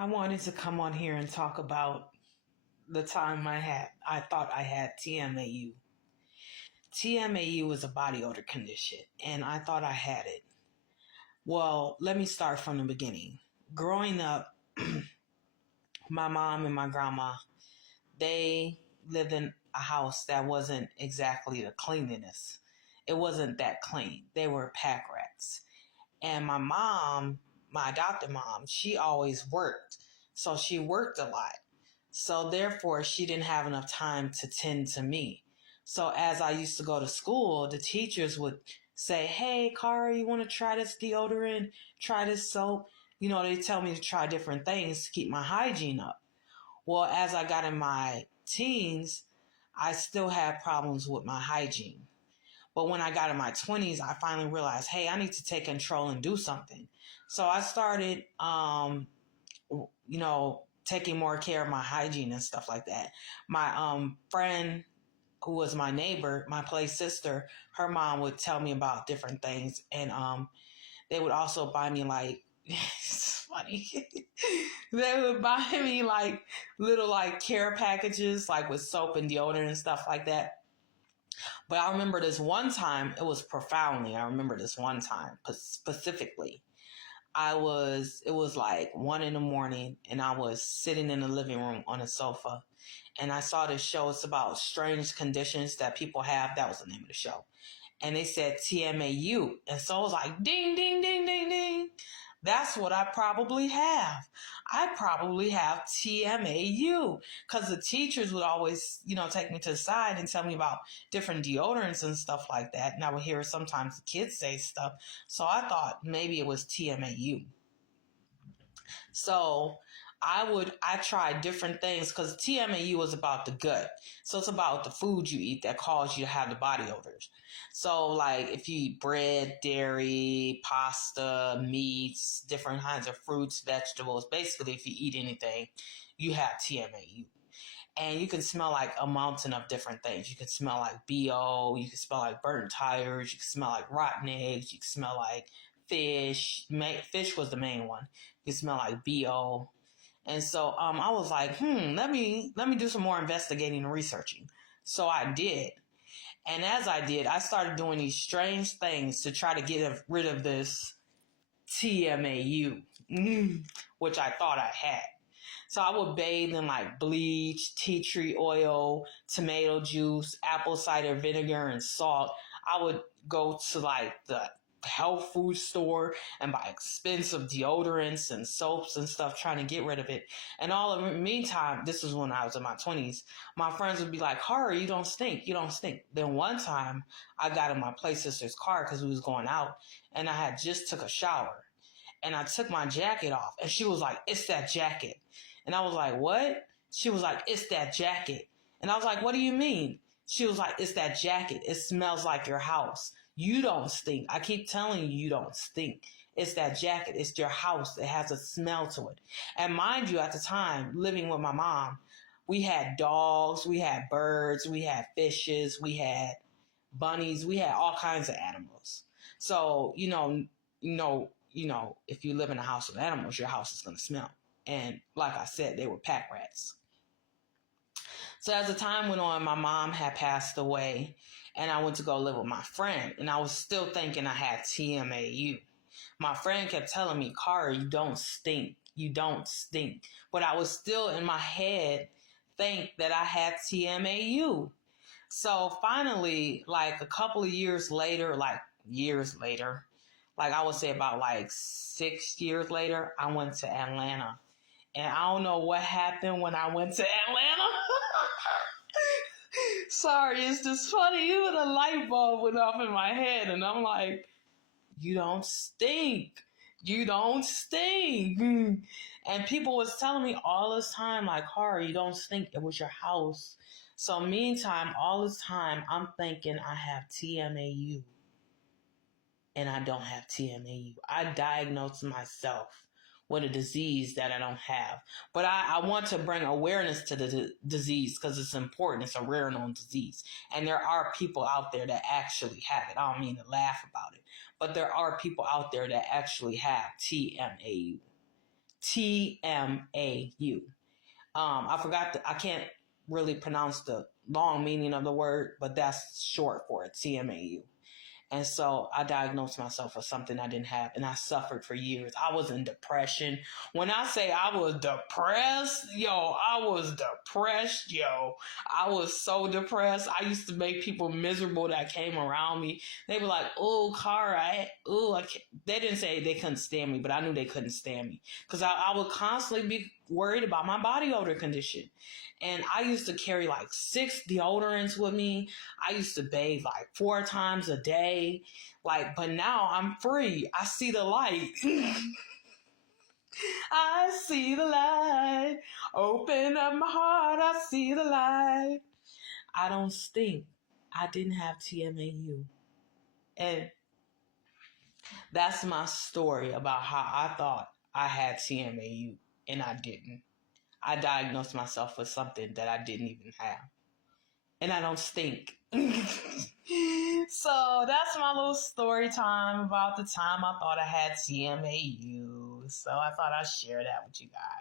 I wanted to come on here and talk about the time I thought I had TMAU. TMAU is a body odor condition, and I thought I had it. Well, let me start from the beginning. Growing up, my mom and my grandma, they lived in a house that wasn't exactly the cleanliness. It wasn't that clean. They were pack rats. And my mom, my adopted mom, she always worked. So she worked a lot. So therefore, she didn't have enough time to tend to me. So as I used to go to school, the teachers would say, "Hey, Cara, you want to try this deodorant? Try this soap?" They tell me to try different things to keep my hygiene up. Well, as I got in my teens, I still had problems with my hygiene. But when I got in my 20s, I finally realized, hey, I need to take control and do something. So I started, taking more care of my hygiene and stuff like that. My friend who was my neighbor, my play sister, her mom would tell me about different things. And they would also buy me it's funny. They would buy me little care packages, with soap and deodorant and stuff like that. But I remember this one time, it was profoundly. I remember this one time specifically. It was 1 a.m. and I was sitting in the living room on a sofa and I saw this show. It's about strange conditions that people have. That was the name of the show. And they said TMAU. And so I was like, ding, ding, ding, ding, ding. That's what I probably have. I probably have TMAU because the teachers would always, take me to the side and tell me about different deodorants and stuff like that. And I would hear sometimes the kids say stuff. So I thought maybe it was TMAU. So I tried different things because TMAU was about the gut. So it's about the food you eat that cause you to have the body odors. So if you eat bread, dairy, pasta, meats, different kinds of fruits, vegetables, basically if you eat anything, you have TMAU. And you can smell a mountain of different things. You can smell like BO, you can smell like burnt tires, you can smell like rotten eggs, you can smell like fish. Fish was the main one. You can smell like BO. And so I was like, let me do some more investigating and researching. So I did. And as I did, I started doing these strange things to try to get rid of this TMAU, which I thought I had. So I would bathe in bleach, tea tree oil, tomato juice, apple cider vinegar, and salt. I would go to the health food store and buy expensive deodorants and soaps and stuff trying to get rid of it. And all in the meantime, this was when I was in my 20s, my friends would be like, Cara, you don't stink. You don't stink. Then one time I got in my play sister's car because we was going out and I had just took a shower and I took my jacket off and she was like, it's that jacket. And I was like, what? She was like, it's that jacket. And I was like, what do you mean? She was like, it's that jacket. It smells like your house. You don't stink. I keep telling you, you don't stink. It's that jacket. It's your house. It has a smell to it. And mind you, at the time, living with my mom, we had dogs, we had birds, we had fishes, we had bunnies, we had all kinds of animals. So, if you live in a house with animals, your house is going to smell. And like I said, they were pack rats. So as the time went on, my mom had passed away and I went to go live with my friend. And I was still thinking I had TMAU. My friend kept telling me, Cara, you don't stink. You don't stink. But I was still in my head think that I had TMAU. So finally, a couple of years later, I would say about 6 years later, I went to Atlanta. And I don't know what happened when I went to Atlanta. Sorry, it's just funny. Even a light bulb went off in my head. And I'm like, you don't stink. You don't stink. And people was telling me all this time, Cara, you don't stink. It was your house. So meantime, all this time, I'm thinking I have TMAU. And I don't have TMAU. I diagnosed myself with a disease that I don't have. But I want to bring awareness to the disease because it's important. It's a rare known disease. And there are people out there that actually have it. I don't mean to laugh about it. But there are people out there that actually have TMAU. TMAU. I can't really pronounce the long meaning of the word, but that's short for it, TMAU. And so I diagnosed myself with something I didn't have, and I suffered for years. I was in depression. When I say I was depressed, I was depressed, I was so depressed. I used to make people miserable that came around me. They were like, "Oh, Cara, they didn't say they couldn't stand me, but I knew they couldn't stand me because I would constantly be worried about my body odor condition. And I used to carry like 6 deodorants with me. I used to bathe like 4 times a day. But now I'm free. I see the light. I see the light. Open up my heart. I see the light. I don't stink. I didn't have TMAU. And that's my story about how I thought I had TMAU and I didn't. I diagnosed myself with something that I didn't even have. And I don't stink. So that's my little story time about the time I thought I had TMAU. So I thought I'd share that with you guys.